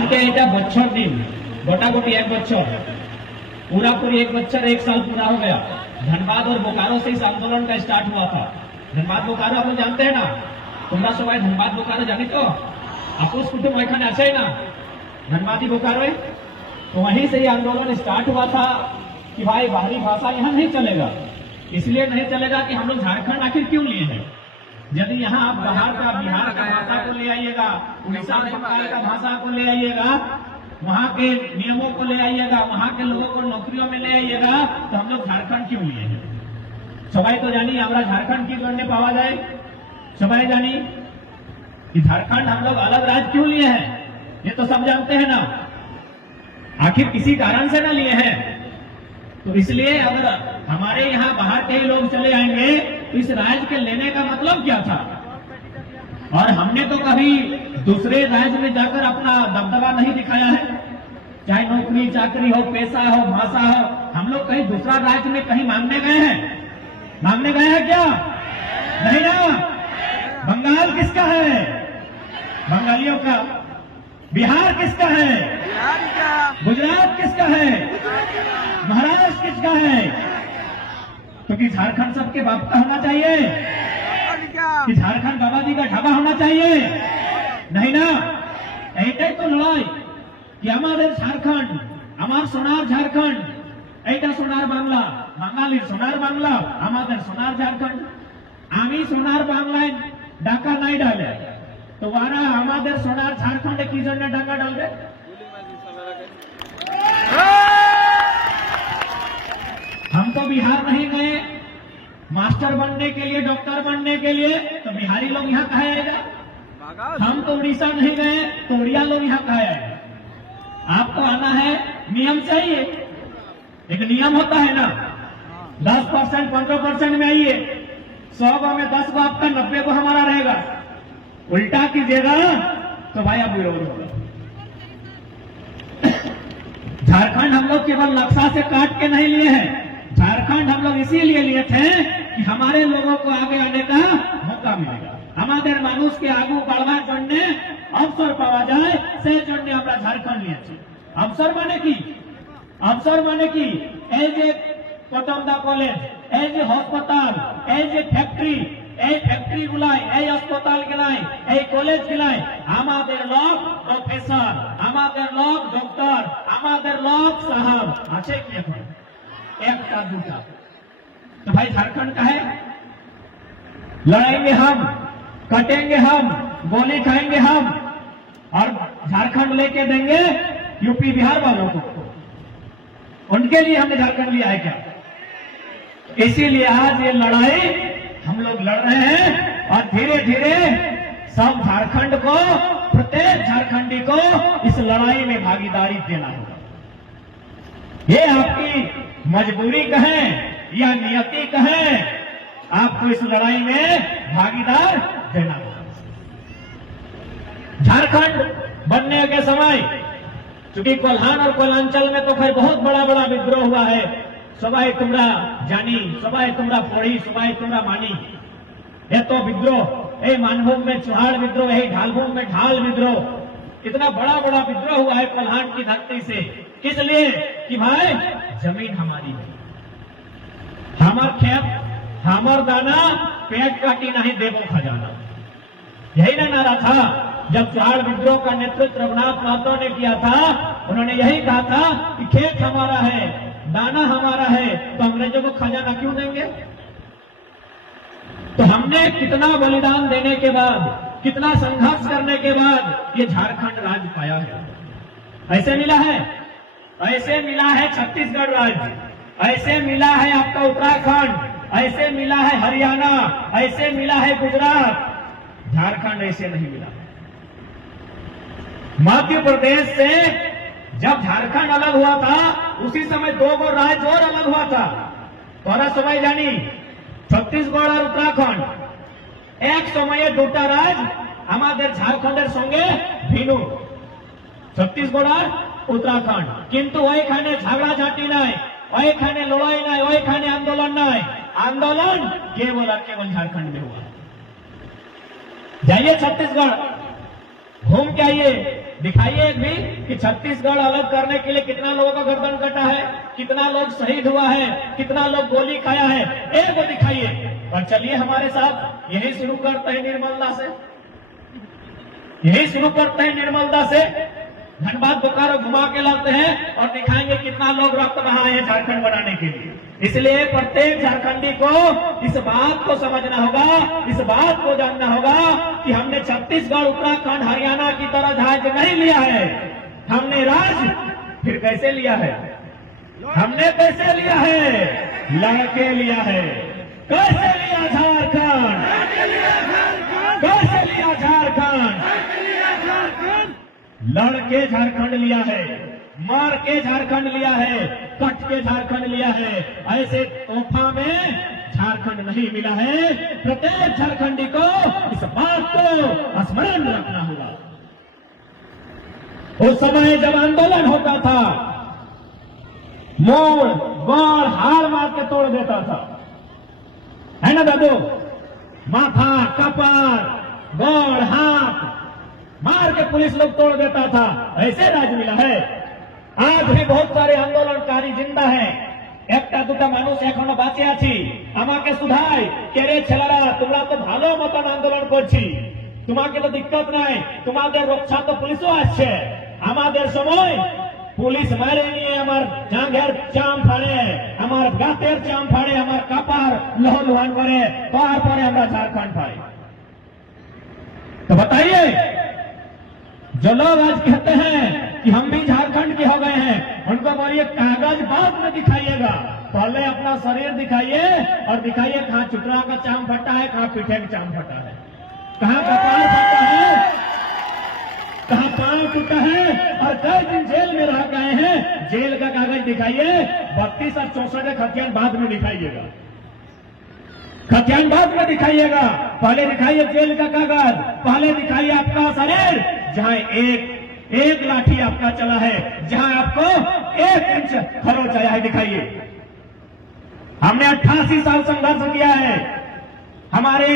आज के এটা बच्चों दिन गोटा गोटी एक बच्चों पूरा पूरी एक बच्चर 1 साल पूरा हो गया। धनबाद और बोकारो से इस आंदोलन का स्टार्ट हुआ था। धनबाद बोकारो आप लोग जानते हैं ना, तुम्हारा सबाई धनबाद बोकारो जानी तो आपुस कुटुंब लेखन ऐसे ही ना धनबादी बोकारो है। तो वहीं से ये आंदोलन स्टार्ट हुआ था कि भाई बाहरी भाषा यहाँ नहीं चलेगा। इसलिए नहीं चलेगा कि हम लोग झारखंड आखिर क्यों लिए हैं। यदि यहाँ आप बाहर का बिहार का भाषा को ले आइएगा, उड़ीसा बंगाल का भाषा को ले आइएगा, वहाँ के नियमों को ले आइएगा, वहाँ के लोगों को नौकरियों में ले आइएगा, तो हम लोग झारखंड क्यों लिए हैं। सबाई तो जानी हमारा झारखंड की जोड़ने पावा जाए। सबाई जानी कि झारखंड हम लोग अलग राज्य क्यों लिए हैं, ये तो सब जानते हैं ना। आखिर किसी कारण से ना लिए हैं। तो इसलिए अगर हमारे यहाँ बाहर के ही लोग चले आएंगे तो इस राज्य के लेने का मतलब क्या था। और हमने तो कभी दूसरे राज्य में जाकर अपना दबदबा नहीं दिखाया है, चाहे नौकरी चाकरी हो, पैसा हो, भाषा हो। हम लोग कहीं दूसरा राज्य में कहीं मांगने गए हैं? मांगने गए हैं क्या? नहीं ना। बंगाल किसका है? बंगालियों का। बिहार किसका है? गुजरात किसका है? महाराष्ट्र किसका है? तो कि झारखंड सबके बाप का होना चाहिए कि झारखंड बाबा जी का ढाबा होना चाहिए? नहीं ना। एटाई तो लड़ाई कि हमारे झारखंड हमार सोनार झारखंड, एटा सोनार बांग्ला, बांगाली सोनार बांग्ला, हमारे सोनार झारखंड। आमी सोनार बांग्लाয় डाका नहीं डाले तो वारा हमारे सोनार झारखंड की जन डाका डाल दे। हम तो बिहार नहीं गए मास्टर बनने के लिए, डॉक्टर बनने के लिए, तो बिहारी लोग यहाँ कहा आएगा। हम तो उड़ीसा नहीं गए तो उड़िया लोग यहाँ कहा आएगा। आपको आना है, नियम चाहिए, एक नियम होता है ना। 10% 15% में आइए, 100 में 10 को आपका, 90 को हमारा रहेगा। उल्टा कीजिएगा तो भाई आप विरोध होगा। झारखंड हम लोग केवल नक्शा से काट के नहीं लिए हैं। झारखंड हम लोग इसीलिए लिए थे कि हमारे लोगों को आगे आने का मौका मिलेगा, हमारे मानुष के आगू बढ़वा जोड़ने अवसर पावा जाए से जोड़ने हमरा झारखंड लिए छे। अवसर माने की एज ए कटमदा college, as a hospital, as a factory, এই ফ্যাক্টরি গুলাই, এই হাসপাতাল গুলাই, এই কলেজ গুলাই আমাদের লোক প্রফেসর, আমাদের লোক ডক্টর, আমাদের লোক সাহেব আছে কি এখন? একটা দুটা। तो भाई झारखंड का है, लड़ाएंगे हम, कटेंगे हम, गोली खाएंगे हम और झारखंड लेके देंगे यूपी बिहार वालों को। उनके लिए हमने झारखंड लिया है क्या? इसीलिए आज ये लड़ाई हम लोग लड़ रहे हैं और धीरे धीरे सब झारखंड को, प्रत्येक झारखंडी को इस लड़ाई में भागीदारी देना होगा। ये आपकी मजबूरी कहें या नियति कहें, आपको इस लड़ाई में भागीदार देना होगा। झारखंड बनने के समय चूंकि कोल्हान और कोलांचल में तो खैर बहुत बड़ा बड़ा विद्रोह हुआ है। सबाई तुमरा जानी, सबाई तुमरा फोड़ी, सबाई तुमरा मानी। ये तो विद्रोह, ये मानभूम में चुहाड़ विद्रोह, यही ढालभूम में ढाल विद्रोह। इतना बड़ा बड़ा विद्रोह हुआ है कोल्हान की धरती से। किस लिए? कि भाई जमीन हमारी है, हमार खेत, हमार दाना, पेट काटी नहीं देवो खजाना। यही ना नारा था जब चुहाड़ विद्रोह का नेतृत्व रघुनाथ महतो ने किया था। उन्होंने यही कहा था कि खेत हमारा है, दाना हमारा है, तो अंग्रेजों को खजाना क्यों देंगे। तो हमने कितना बलिदान देने के बाद, कितना संघर्ष करने के बाद ये झारखंड राज्य पाया है। ऐसे मिला है, ऐसे मिला है छत्तीसगढ़ राज्य, ऐसे मिला है आपका उत्तराखंड, ऐसे मिला है हरियाणा, ऐसे मिला है गुजरात। झारखंड ऐसे नहीं मिला। मध्य प्रदेश से जब झारखंड अलग हुआ था उसी समय 2 राज्य और अलग हुआ था। तोरा समय जानी छत्तीसगढ़ और उत्तराखंड एक समय 2टा राज्य हमारे झारखंडের সঙ্গে ভিন্ন, ছত্তিশগড় আর उत्तराखंड। কিন্তু ওইখানে ঝগড়াঝাটি নাই, ওইখানে লড়াই নাই, ওইখানে आंदोलन নাই। आंदोलन केवल और केवल झारखंड में हुआ। जाइए छत्तीसगढ़, घूम के आइए, दिखाइए एक भी कि छत्तीसगढ़ अलग करने के लिए कितना लोगों का गर्दन कटा है, कितना लोग शहीद हुआ है, कितना लोग गोली खाया है, एक को दिखाइए। और चलिए हमारे साथ यही शुरू करते हैं निर्मलदा से, यही शुरू करते हैं निर्मलदा से। धनबाद बोकारो घुमा के लाते हैं और दिखाएंगे कितना लोग रक्त बहाए हैं झारखंड बनाने के लिए। इसलिए प्रत्येक झारखंडी को इस बात को समझना होगा, इस बात को जानना होगा कि हमने छत्तीसगढ़, उत्तराखंड, हरियाणा की तरह राज नहीं लिया है। हमने राज फिर कैसे लिया है? हमने कैसे लिया है? लड़के लिया है। कैसे लिया झारखंड? कैसे लिया झारखंड? लड़के झारखंड लिया है, मार के झारखंड लिया है, कट के झारखंड लिया है। ऐसे तोहफा में झारखंड नहीं मिला है। प्रत्येक झारखंडी को इस बात को स्मरण रखना होगा। उस समय जब आंदोलन होता था, मोड़ गोड़ हार मार के तोड़ देता था, है ना दादू? माथा, कपार, गोड़, हाथ मार के पुलिस लोग तोड़ देता था। ऐसे राज मिला है। आज भी बहुत सारे आंदोलनकारी जिंदा है। একটা দুটা মানুষ এখনো বাঁচে আছি। আমাকে শুধাই কে রে ছেলেরা, তোমরা তো ভালো মতন আন্দোলন করছি, তোমাকে তো দিক্কত নাই, তোমাদের রক্ষা তো পুলিশও আসছে। আমাদের সময় পুলিশ মারে নিয়ে আমার জাঙ্গের চাম ফাড়ে, আমার গাতের চাম ফাড়ে, আমার কাপার লহলুহান করে, তারপরে আমরা ঝাড়খণ্ড পাই। तो बताइए, जो लोग आज कहते हैं कि हम भी झारखंड के हो गए हैं, उनको बोलिए कागज बाद में दिखाइएगा, पहले अपना शरीर दिखाइए और दिखाइए कहाँ चुटरा का चाम फटा है, कहाँ पीठे का चाम फटा है, कहाँ कपाल फटा है, कहाँ पांव टूटा है और कई दिन जेल में रह गए हैं। जेल का कागज दिखाइए। 32 और 64 खतियान बाद में दिखाइएगा, खतियान बाद में दिखाइएगा। पहले दिखाइए जेल का कागज, पहले दिखाइए आपका शरीर जहां एक लाठी आपका चला है, जहां आपको 1 इंच खरोच आया है, दिखाइए। हमने 88 साल संघर्ष किया है। हमारे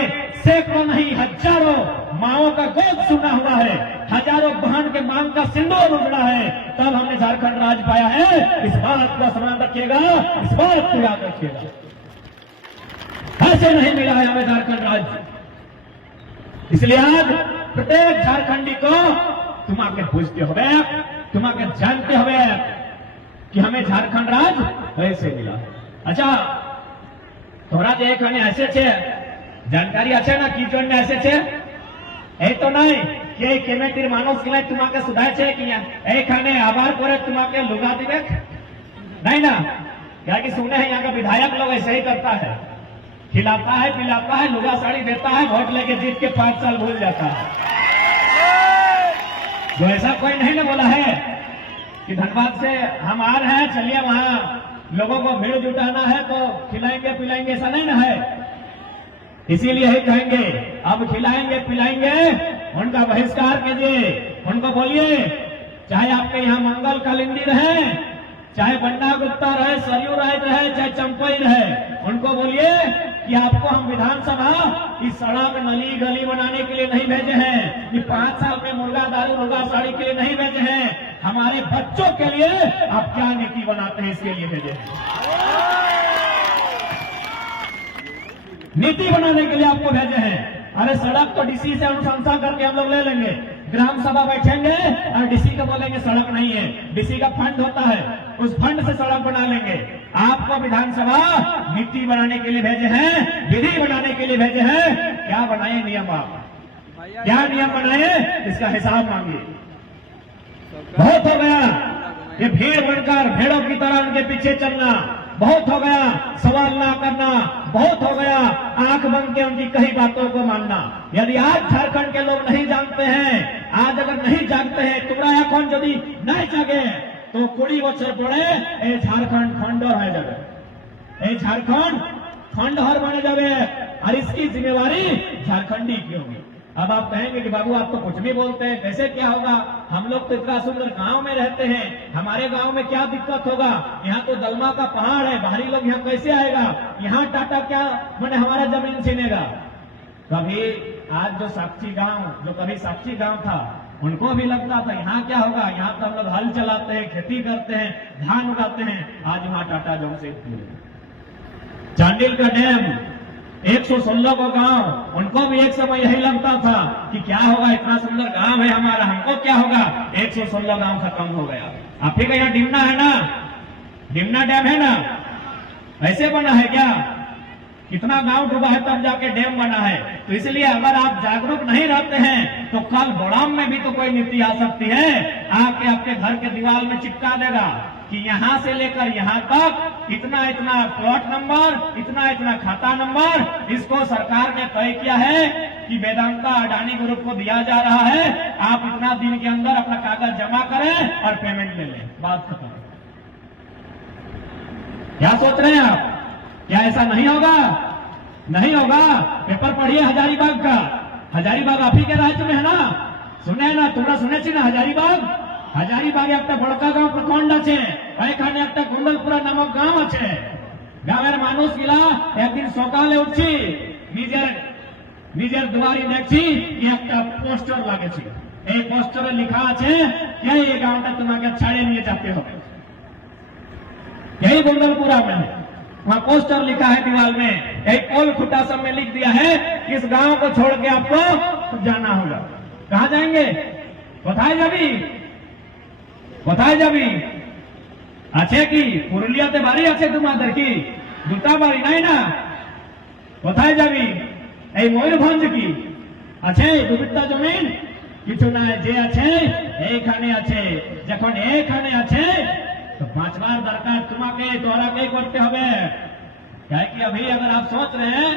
सैकड़ों नहीं हजारों माओं का गोद सुना हुआ है, हजारों बहन के मांग का सिंदूर उजड़ा है, तब हमने झारखंड राज पाया है। इस बात का स्मरण रखिएगा, इस बात को याद रखिएगा। ऐसे नहीं मिला है हमें झारखंड राज्य। इसलिए आज प्रत्येक झारखंडी को तुम्हारे पूछते हुए, तुम्हारे जानते हुए कि हमें झारखंड राज्य ऐसे मिला। अच्छा, तोरा जे एखाने ऐसे छे जानकारी আছে না কি জন্য এসেছে? এই তো নাই কে কমিটির মানুষ গিলা তোমাকে শুধাইছে কি এইখানে আবার পরে তোমাকে লুগা দিবে? नहीं ना, क्या कि सुने हैं यहाँ का विधायक लोग ऐसे ही करता है, खिलाता है, पिलाता है, लुगा साड़ी देता है, वोट लेके जीत के 5 साल भूल जाता है। जो ऐसा कोई नहीं ना बोला है कि धनबाद से हम आ रहे हैं, चलिए वहां लोगों को भीड़ जुटाना है तो खिलाएंगे पिलाएंगे, ऐसा नहीं ना है। इसीलिए ही कहेंगे अब खिलाएंगे पिलाएंगे, उनका बहिष्कार कीजिए। उनको बोलिए चाहे आपके यहाँ मंगल कालिंदी रहे, चाहे बंडा गुप्ता रहे, सरयू राय रहे, चाहे चंपई रहे, उनको बोलिए कि आपको हम विधानसभा इस सड़क नली गली बनाने के लिए नहीं भेजे हैं, कि 5 साल में मुर्गा दारू मुर्गा साड़ी के लिए नहीं भेजे हैं, हमारे बच्चों के लिए आप क्या नीति बनाते हैं इसके लिए भेजे हैं। नीति बनाने के लिए आपको भेजे हैं। अरे सड़क तो डीसी से अनुशंसा करके हम लोग ले लेंगे, ग्राम सभा बैठेंगे और डीसी को बोलेंगे सड़क नहीं है, डीसी का फंड होता है, उस फंड से सड़क बना लेंगे। आपको विधानसभा नीति बनाने के लिए भेजे हैं, विधि बनाने के लिए भेजे हैं। क्या बनाए नियम? आप क्या नियम बनाए इसका हिसाब मांगिए। बहुत हो गया ये भीड़ बनकर भेड़ों की तरह उनके पीछे चलना, बहुत हो गया सवाल ना करना, बहुत हो गया आंख बंद के उनकी कही बातों को मानना। यदि आज झारखंड के लोग नहीं जानते हैं, आज अगर नहीं जागते हैं, तुम्हारा এখন যদি नहीं जागे तो 20 বছর পরে এই झारखंड खंडहर हो जाए, এই झारखंड खंडहर बने जाए और इसकी जिम्मेवारी झारखंडी की होगी। अब आप कहेंगे कि बाबू आप तो कुछ भी बोलते हैं, कैसे क्या होगा? हम लोग तो इतना सुंदर गांव में रहते हैं, हमारे गांव में क्या दिक्कत होगा? यहाँ तो दलमा का पहाड़ है, बाहरी लोग यहाँ कैसे आएगा? यहाँ टाटा क्या मैंने हमारा जमीन छीनेगा? कभी आज जो साक्षी गांव, जो कभी साक्षी गांव था, उनको भी लगता था यहाँ क्या होगा, यहाँ तो हम लोग हल चलाते हैं, खेती करते हैं, धान उगाते हैं। आज वहां टाटा जमशेदपुर, चांडिल का डैम, 116 को गांव, उनको भी एक समय यही लगता था कि क्या होगा, इतना सुंदर गांव है हमारा, हमको क्या होगा, 116 गांव खत्म हो गया। आप ही का यहाँ डिमना है ना, डिमना डैम है ना, ऐसे बना है क्या, कितना गांव डूबा है तब जाके डैम बना है। तो इसलिए अगर आप जागरूक नहीं रहते हैं तो कल बड़ाम में भी तो कोई नीति आ सकती है, आके आपके घर के दीवार में चिपका देगा कि यहां से लेकर यहां तक इतना इतना प्लॉट नंबर, इतना इतना खाता नंबर, इसको सरकार ने तय किया है कि वेदांता अडानी ग्रुप को दिया जा रहा है, आप इतना दिन के अंदर अपना कागज जमा करें और पेमेंट ले लें, बात खत्म। क्या सोच रहे हैं आप, क्या ऐसा नहीं होगा? नहीं होगा। पेपर पढ़िए हजारीबाग का, हजारीबाग आप ही के राज्य में है ना, सुने ना, तुम्हारा सुने छी ना हजारीबाग, हजारीबाग एक बड़का गांव प्रखंड আছে, এখানে একটা কুণ্ডলপুরা নামক গাঁও আছে। গ্রামের মানুষগুলা একদিন সকালে উঠছি, নিজের দুয়ারে দেখছি একটা পোস্টার লাগেছে, এই পোস্টারে লেখা আছে এই গাঁওটা তোমাকে ছাড়িয়ে নিয়ে যেতে হবে। यही कुंडलपुरा में है, वहां पोस्टर लिखा है दीवार में, एक पोल खुटा सब में लिख दिया है कि इस गांव को छोड़ के आपको जाना होगा। कहां जाएंगे? बताए जाबी, बताए जाबी अच्छे की पुरुलियाते बारी अच्छे तुम्हारे की दूटा बारी नहीं ना, बताए जाबी मयूरभंज की अच्छे दुबिता जमीन কিছু নাই, যে আছে এইখানে আছে, যখন এইখানে আছে तो 5 बार दरकार तुम्हारे द्वारा नहीं करते हमें। क्या है कि अभी अगर आप सोच रहे हैं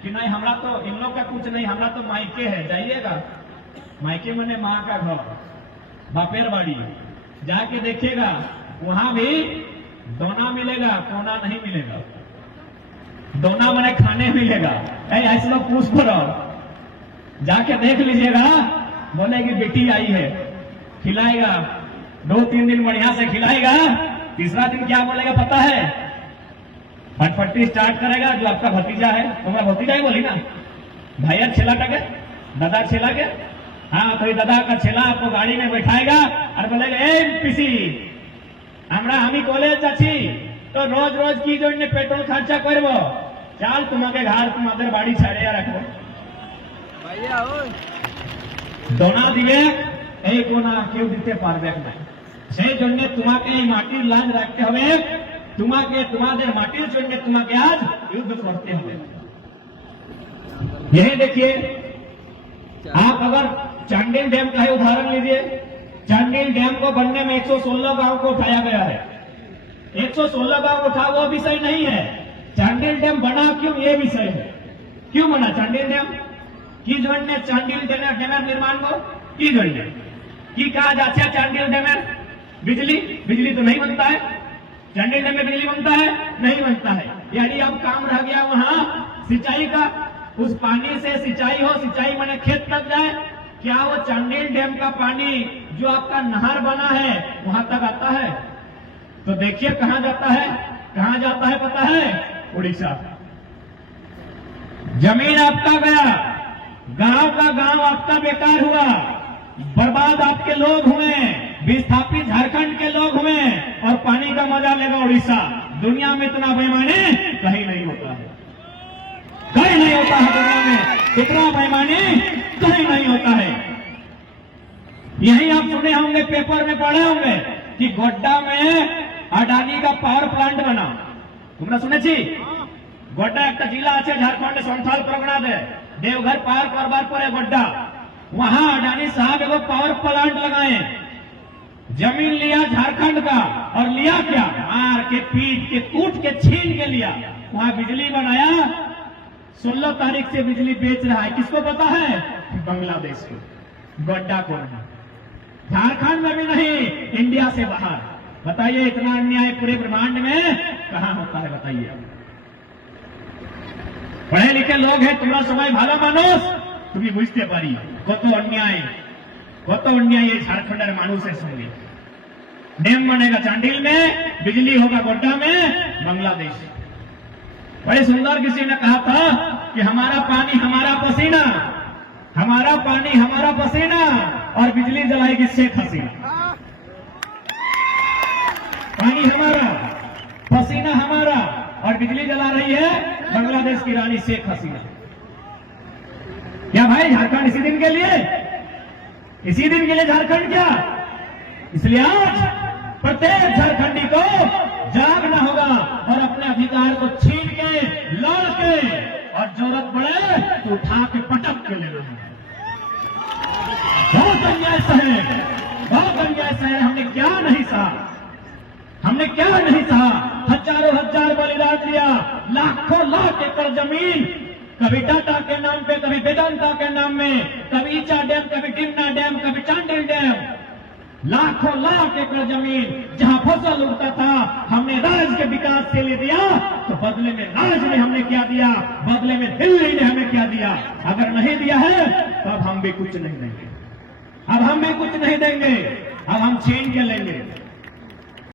कि नहीं हमरा तो इन लोग का कुछ नहीं, हमरा तो मायके है, जाइएगा मायके मने माँ का घर, बापेर बाड़ी, जाके देखिएगा वहां भी दोना मिलेगा, कोना नहीं मिलेगा। दोना मने खाने मिलेगा, ऐसे लोग पूछ करो, जाके देख लीजिएगा, बोलेगी बेटी आई है, खिलाएगा, 2-3 दिन बढ़िया से खिलाएगा, तीसरा दिन क्या बोलेगा पता है, फटफटी स्टार्ट करेगा, जो आपका भतीजा है, तुम्हारा भतीजा ही बोली ना, भैया छेला टके, दादा छेला के, हाँ तो ये दादा का छेला आपको गाड़ी में बैठाएगा और बोलेगा ए पिसी हमरा हमी कॉलेज जाची तो रोज रोज की जो पेट्रोल खर्चा करबो, चल तुम्हारे घर तुम्हारे बाड़ी छाड़िया रखो भैया दोना दिए এই কোনা কেউ দিতে পারবে না, সেই জন্য তোমাকে এই মাটির লাজ রাখতে হবে, তোমাকে তোমাদের মাটির জন্য তোমাকে আজ युद्ध करते হবে। यही देखिए आप अगर चांडिल डैम का ही उदाहरण लीजिए, चांडिल डैम को बनने में 116 गांव को उठाया गया है, 116 गांव उठा वो विषय नहीं है, चांडिल डैम बना क्यों ये विषय है। क्यों बना चांडिल डैम, की जोड़ने चांडिल डैम निर्माण को की जोड़ने की कहा जाता है, चांडिल डैम बिजली, बिजली तो नहीं बनता है, चांडिल डैम में बिजली बनता है नहीं बनता है, यानी अब काम रह गया वहां सिंचाई का, उस पानी से सिंचाई हो, सिंचाई माने खेत तक जाए, क्या वो चांडिल डैम का पानी जो आपका नहर बना है वहां तक आता है? तो देखिए कहां जाता है, कहां जाता है पता है, उड़ीसा। जमीन आपका गया, गांव का गांव आपका बेकार हुआ, बर्बाद आपके लोग हुए, विस्थापित झारखंड के लोग हुए, और पानी का मजा लेगा उड़ीसा। दुनिया में इतना बेईमानी कहीं नहीं होता है, कहीं नहीं होता है दुनिया में, इतना बेईमानी कहीं नहीं होता है। यही आप सुने होंगे, पेपर में पढ़े होंगे कि गोड्डा में अडानी का पावर प्लांट बना, तुमने सुने छी? गोड्डा एक जिला আছে झारखंड संथाल परगना दे, देवघर पार करबार पर गोड्डा, वहां अडानी साहब एगो पावर प्लांट लगाए, जमीन लिया झारखंड का, और लिया क्या, मार के पीट के कूट के छीन के लिया, वहां बिजली बनाया, 16 तारीख से बिजली बेच रहा है, किसको पता है? बांग्लादेश को, गोड्डा को नहीं, झारखंड में भी नहीं, इंडिया से बाहर। बताइए इतना अन्याय पूरे ब्रह्मांड में कहां होता है, बताइए। पढ़े लिखे लोग हैं, तुम्हारा समय भाला मानुष, तुम्हें बुझते पारी कत अन्याय ये झारखंड मानुषের संगे। डैम बनेगा चांडिल में, बिजली होगा गोड्डा में, बांग्लादेश। बड़े सुंदर किसी ने कहा था कि हमारा पानी हमारा पसीना, हमारा पानी हमारा पसीना, और बिजली जलाएगी शेख हसीना। पानी हमारा, पसीना हमारा और बिजली जला रही है बांग्लादेश की रानी शेख हसीना। क्या भाई झारखंड इसी दिन के लिए, इसी दिन के लिए झारखंड क्या? इसलिए आज प्रत्येक झारखंडी को जागना होगा और अपने अधिकार को छीन के, लड़ के और जरूरत पड़े तो उठा के पटक के लेना है। बहुत अन्याय सहे, बहुत अन्याय सहे। हमने क्या नहीं सहा, हमने क्या नहीं सहा। हजारों हजार बलिदान दिया, लाखों लाख एकड़ जमीन, कभी टाटा के नाम पे, कभी वेदांता के नाम में, कभी ईचा डैम, कभी टिमना डैम, कभी चांडिल डैम, लाखों लाख एकड़ जमीन जहां फसल उगता था हमने राज्य के विकास के लिए दिया, तो बदले में राज्य ने हमने क्या दिया, बदले में दिल्ली ने हमें क्या दिया। अगर नहीं दिया है तो अब हम भी कुछ नहीं देंगे, अब हम भी कुछ नहीं देंगे, अब हम छीन के लेंगे।